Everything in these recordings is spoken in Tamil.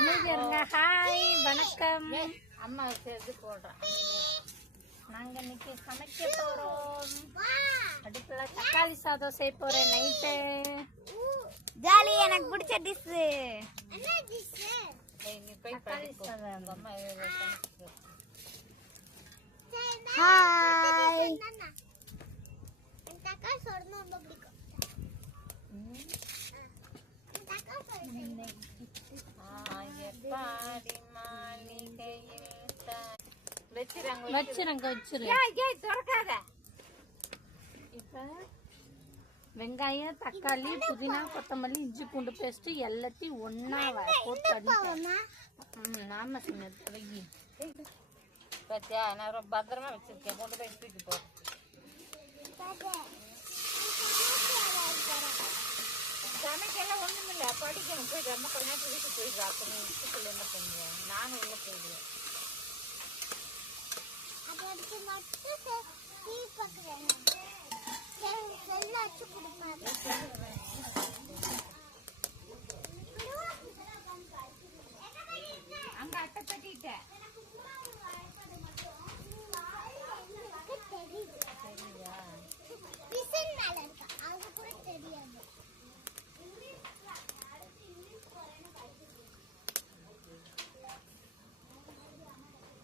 அமைதியா இருங்க. ஹாய், வணக்கம். அம்மா சேர்த்து போடுறேன். நாங்க இன்னைக்கு சமைக்க போறோம். அடுப்புல தக்காளி சாதம் செய்ய போறேன். Night jolly. எனக்கு பிடிச்ச டிஷ் தக்காளி சாதம். ஹாய். இப்ப வெங்காயம், தக்காளி, புதினா, கொத்தமல்லி, இஞ்சி பூண்டு பேஸ்ட் எல்லாத்தையும் ஒன்னா போட்டு நாம வெயி பத்தியா, நான் ரொம்ப பத்திரமா வச்சிருக்கேன். கொண்டு போய் தூக்கி போ. சமைக்கலாம் ஒண்ணும் இல்லை, படிக்கணும். போயிட்டு அம்மா கொஞ்ச நேரத்துக்கு வீட்டுக்கு போயிடுறா. அப்புறம் வீட்டுக்குள்ள என்ன பண்ணுவேன், நானும் உள்ள போயிடுவேன். அங்க அட்டை கட்டிட்டேன்.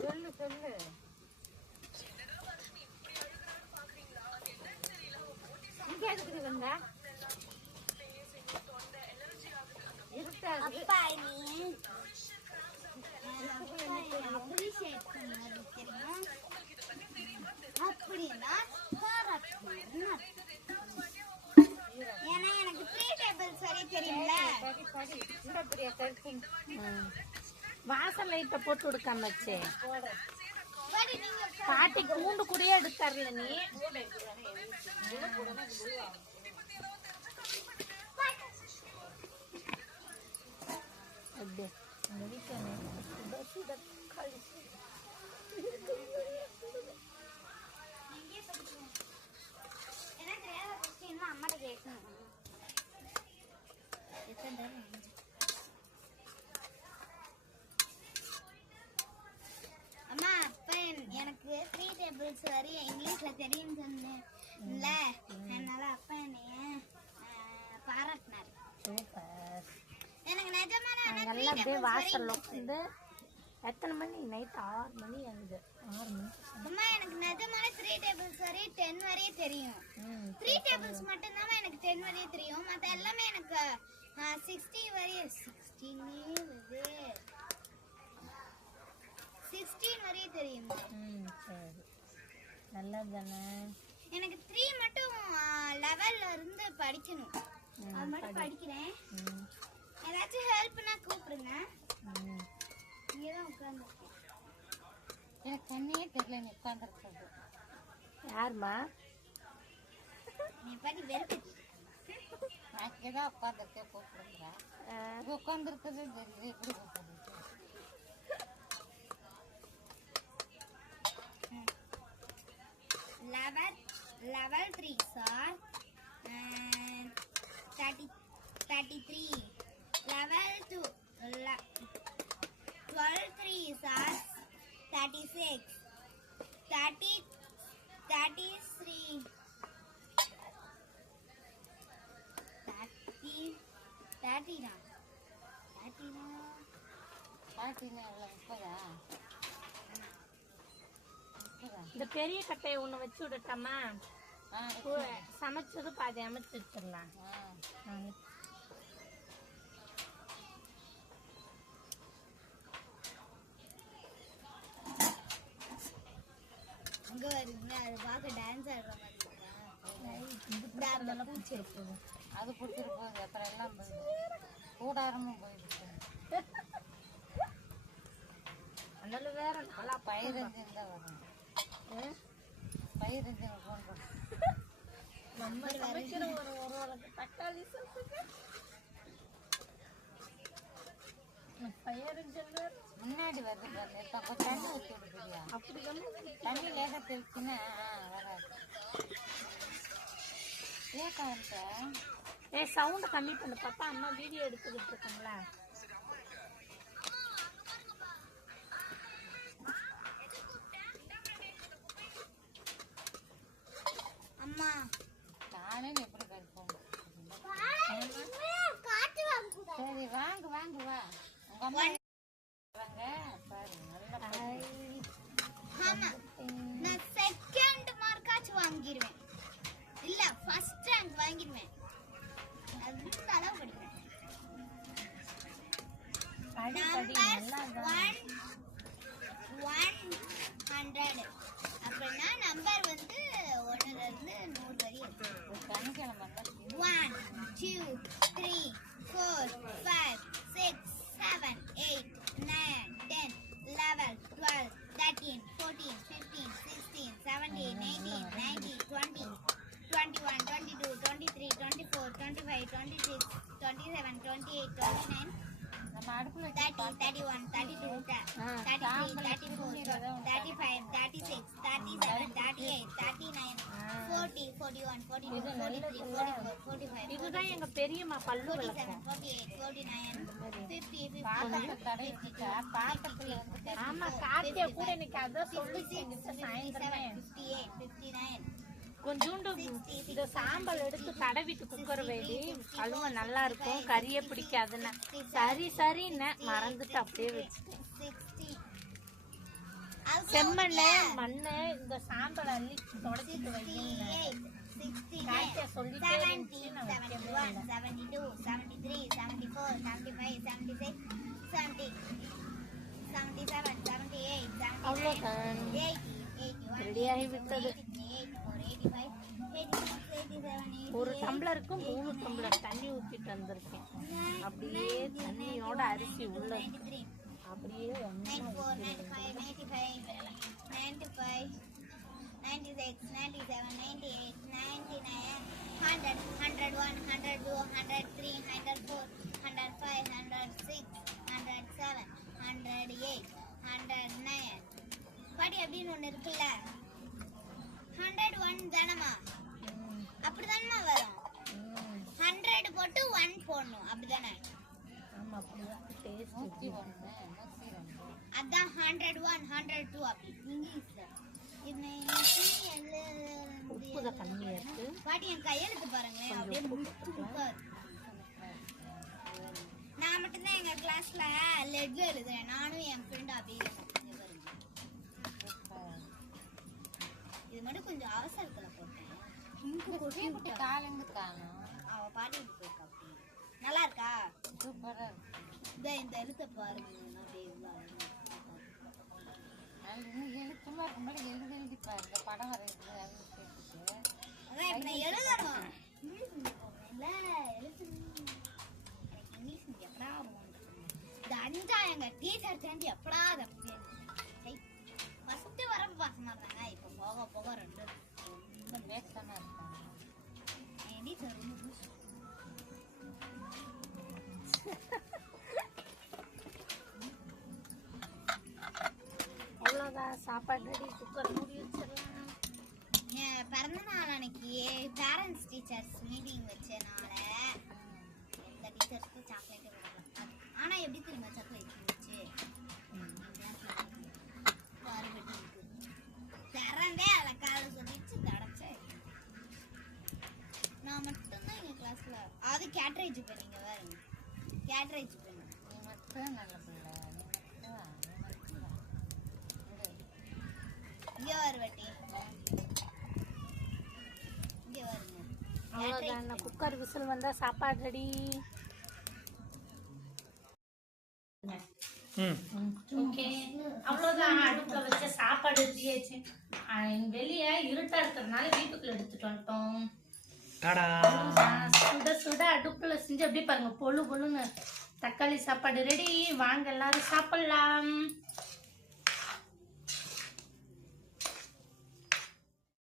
சொல்லு சொல்லு. இங்க எதுக்கு வந்த? இருக்காது. எனக்கு த்ரீ டேபிள் சரி தெரியும்ல. வாசல் லைட்ட போட்டு கொடுக்காம வச்சு பாட்டி கூண்டு கூடயே எடுத்தார்ல நீ. அம்மாட்ட கேட்கணும். அம்மா, அப்ப எனக்கு த்ரீ டேபிள்ஸ் வரை இங்கிலீஷ்ல தெரியும் சொன்னேன்ல, அதனால அப்பா என்னைய பாராட்டினாரு. எனக்கு நிஜமான அப்படியே வாசல்ல உட்காந்து எத்தனை மணி? நைட் 6 மணி ஆகுது. 6 மணி. அம்மா, எனக்கு நிஜமான த்ரீ டேபிள்ஸ் வரை 10 வரையே தெரியும். த்ரீ டேபிள்ஸ் மட்டும்தான் எனக்கு 10 வரையே தெரியும். மற்ற எல்லாமே எனக்கு 16 வரையே 16 வரையே தெரியும். சரி, நல்லது தானே. எனக்கு 3 மட்டும் லெவல்ல இருந்து படிக்கணும். அது மட்டும் படிக்கிறேன். ஏதாச்சும் ஹெல்ப்னா கூப்பிடுங்க. இங்கதான் உட்கார்ந்துருக்கேன். எனக்கு கண்ணியே தெரியல நீ உட்காந்துருக்கிறது. யாருமா? நீ பாட்டி வெறுப்பு. நான் இங்கேதான் உட்காந்துருக்கேன். கூப்பிடுங்கிறேன். உட்காந்துருக்குது தெரியுது. எப்படி கூப்பிடுறது? Level 3 sir, 33. Level 2 12 3 sir, 36. 33 30 30 இந்த பெரிய கட்டையை ஒண்ணு வச்சு விடட்டாமா? சமைச்சது பாதி அமைச்சு வச்சிடலாம். அங்க வருங்க, அது பார்க்க டான்ஸ் ஆடுற மாதிரி பூச்சிருக்கு. அது பிடிச்சிட்டு போகுது. அப்புறம் எல்லாம் கூடாரமும் போயிடுச்சு. அதனால வேற நல்லா பயிரஞ்சின் தான் வரும். பயிரஞ்சின் போன் நம்ம சமைக்கிற ஒரு தக்காளி சாப்பிட்டு பயிரஞ்சல் முன்னாடி வருது பாரு. கொஞ்சம் தண்ணி ஊற்றி விடுறியா? அப்படி தண்ணி லேசாக தெளிச்சுன்னா வராது. ஏக்கா வந்துட்ட? சவுண்ட் கம்மி பண்ணு பாப்பா. அம்மா வீடியோ எடுத்துக்கிட்டு இருக்கோங்களா? வாங்க வா உங்க அம்மா வாங்க பாரு நல்லா ஆமா நான் செகண்ட் மார்க்காச்சும் வாங்கிடுவேன் இல்ல ஃபர்ஸ்ட் ரேங்க் வாங்கிடுவேன் அந்த அளவு படிப்பேன் படி நல்லா தான் 100 அப்படின்னா நம்பர் வந்து 1 ல இருந்து 100 வரை இருக்கு. சனிக்கிழமை 1 2 3 4 5 6 7 8 9 10 11 12 13 14 15 16 17 18 19 20 21 22 23 24 25 26 27 28 29 நம்ம அடுப்புல 30, 31, 32, 33, 34, 35, 36, 37, 38, 39, 40, 41, 42, 43, 44, 45, இதுதான் எங்க பெரியம்மா பல்லு 47, விளக்கம் 48, 49, 50, 51, பாத்திரத்தை தடவிட்டா பாத்திரத்துல வந்து ஆமா கார்த்தியா கூட எனக்கு அதான் சொல்லிச்சு என்கிட்ட சாயந்தரமே 58, 59, கொஞ்சோண்டு இந்த சாம்பல் எடுத்து தடவிட்டு குக்கர் வைடி கழுவ நல்லா இருக்கும் கறியே பிடிக்காதுன்னு சரின்னு மறந்துட்டு அப்படியே வச்சுட்டேன் 60. செம்மண்ண மண்ணு இந்த சாம்பல் அள்ளி தொடச்சிட்டு வைங்க 68, 69, கார்த்தியா சொல்லிட்டே 70, இருந்துச்சு நான் வைக்கவே 71, இல்லை. 72, 73, 74, 75, 76, 70, 77, 78, 79, அவ்வளோதான் 80, 81, ரெடியாகி விட்டது 84, 85, 86, 87, ஒரு டம்ளருக்கு 3 டம்ளர் தண்ணி ஊத்திட்டு வந்திருக்கேன் அப்படியே தண்ணியோட அரிசி உள்ள 93, அப்படியே ஒண்ணா 94, 95, 95, 96, 97, 98, 99, 100, 101, 102, 103, 104, 105, 106, 107, 108, 109. படி அப்படின்னு ஒண்ணு இருக்குல்ல 101 தானமா அப்படிதானமா வரும் 100 போட்டு 1 போடணும் அப்படிதானே ஆமா அப்படிதான் டேஸ்ட் 101 அதான் 101 102 அப்படி இங்கிலீஷ்ல உப்பு தான் கம்மியா இருக்கு பாட்டி என் கையெழுத்து பாருங்களேன் அப்படியே சூப்பர் நான் மட்டும்தான் எங்க கிளாஸ்ல லெட்ல எழுதுறேன் நானும் என் ஃப்ரெண்ட் அப்படியே இது மட்டும் கொஞ்சம் அவசரத்துல போட்டேன் குட்டி காலந்து காணும் அவ பாட்டி போயிருக்கா அப்படி நல்லா இருக்கா சூப்பரா இருக்கு இந்த எழுத்தை பாருங்க அப்படியே இவ்வளவு அழகா இருக்கு. அது இன்னும் எழுத்துமா இருக்கும்போது எழுதி பாருங்க படம் வரையுது அது கேட்டுட்டு அதான் இப்ப நான் எழுதணும் இல்ல எழுத்து எனக்கு இங்கிலீஷ் எப்படா இந்த அஞ்சா எங்க டீச்சர் சேர்ந்து எப்படா அதை ஃபர்ஸ்ட் வர பாசமா இருந்தாங்க இப்ப போக போக ரெண்டு ரொம்ப வேஸ்டானா இருக்காங்க என் டீச்சர் ரொம்ப புஷ் அவ்வளோதான் சாப்பாடு ரெடி குக்கர் மூடி வச்சிடலாம் என் பிறந்த நாள் அன்னைக்கு பேரண்ட்ஸ் டீச்சர்ஸ் மீட்டிங் வச்சனால இந்த டீச்சர்ஸ்க்கு சாக்லேட் கொடுக்கலாம் ஆனா எப்படி தெரியுமா சாக்லேட் வச்சு திறந்தே அதை காலை சொல்லிச்சு தடைச்சேன் நான் மட்டும்தான் எங்க கிளாஸ்ல அது கேட்ரேஜ் பண்ணீங்க பாருங்க கேட்ரேஜ் பண்ணு நீ மட்டும் நல்ல பிள்ளை நீ மட்டும் இங்க வரு வட்டி இங்க வருங்க அவ்வளோதான் குக்கர் விசில் வந்தா சாப்பாடு ரெடி ஓகே அவ்வளோதான் அடுப்புல வச்ச சாப்பாடு ரெடியாச்சு வெளியே இருட்டா இருக்கிறதுனால வீட்டுக்குள்ள எடுத்துட்டு வந்துட்டோம் சுட சுட அடுப்புல செஞ்சு அப்படியே பாருங்க பொழு பொழுன்னு தக்காளி சாப்பாடு ரெடி வாங்க எல்லாரும் சாப்பிடலாம்